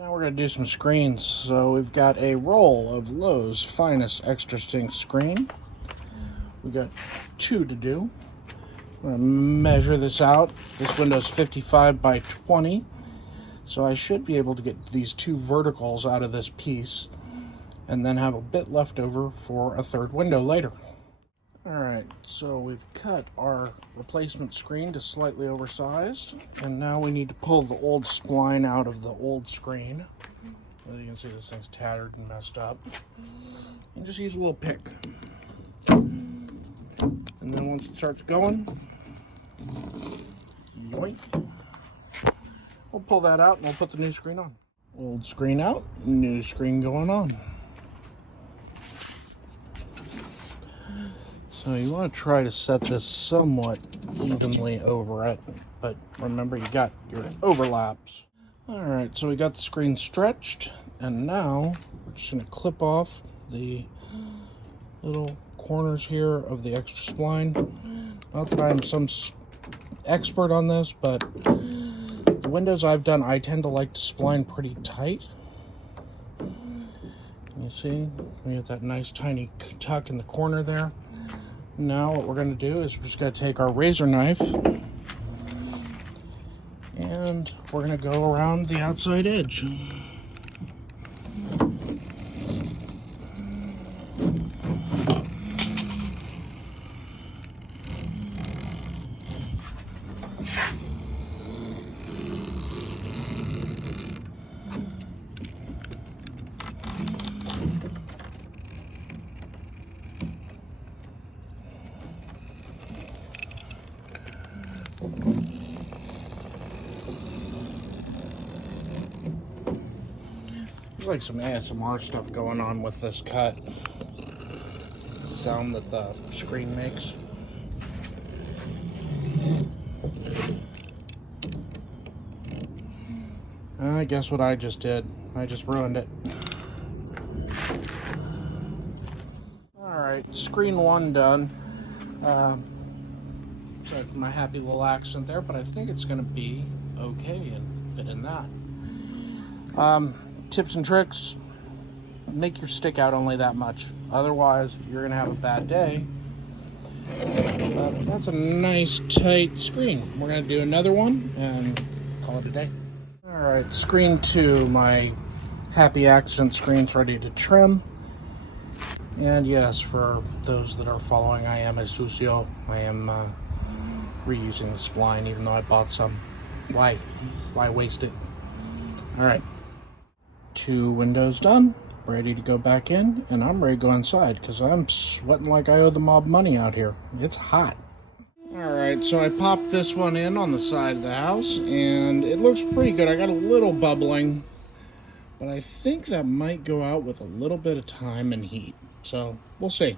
Now we're going to do some screens. So we've got a roll of Lowe's Finest Extra Strength screen. We got 2 to do. I'm going to measure this out. This window's 55 by 20. So I should be able to get these 2 verticals out of this piece and then have a bit left over for a 3rd window later. Alright, so we've cut our replacement screen to slightly oversized, and now we need to pull the old spline out of the old screen. As you can see, this thing's tattered and messed up. And just use a little pick. And then once it starts going, yoink, we'll pull that out and we'll put the new screen on. Old screen out, new screen going on. So you want to try to set this somewhat evenly over it, but remember you got your overlaps. Alright, so we got the screen stretched, and now we're just going to clip off the little corners here of the extra spline. Not that I'm some expert on this, but the windows I've done, I tend to like to spline pretty tight. You see, we get that nice tiny tuck in the corner there. Now what we're going to do is we're just going to take our razor knife and we're going to go around the outside edge. There's like some ASMR stuff going on with this cut. Sound that the screen makes. Guess what I just did? I just ruined it. Alright, screen 1 done. Sorry for my happy little accent there, but I think it's going to be okay and fit in that. Tips and tricks: make your stick out only that much, otherwise you're gonna have a bad day. But that's a nice tight screen. We're gonna do another one and call it a day. Alright, screen 2, my happy accent screen's ready to trim. And yes, for those that are following, I am a Sucio. I am reusing the spline even though I bought some. Why waste it? Alright, 2 windows done, ready to go back in, and I'm ready to go inside because I'm sweating like I owe the mob money out here. It's hot. Alright, so I popped this one in on the side of the house and it looks pretty good. I got a little bubbling, but I think that might go out with a little bit of time and heat, so we'll see.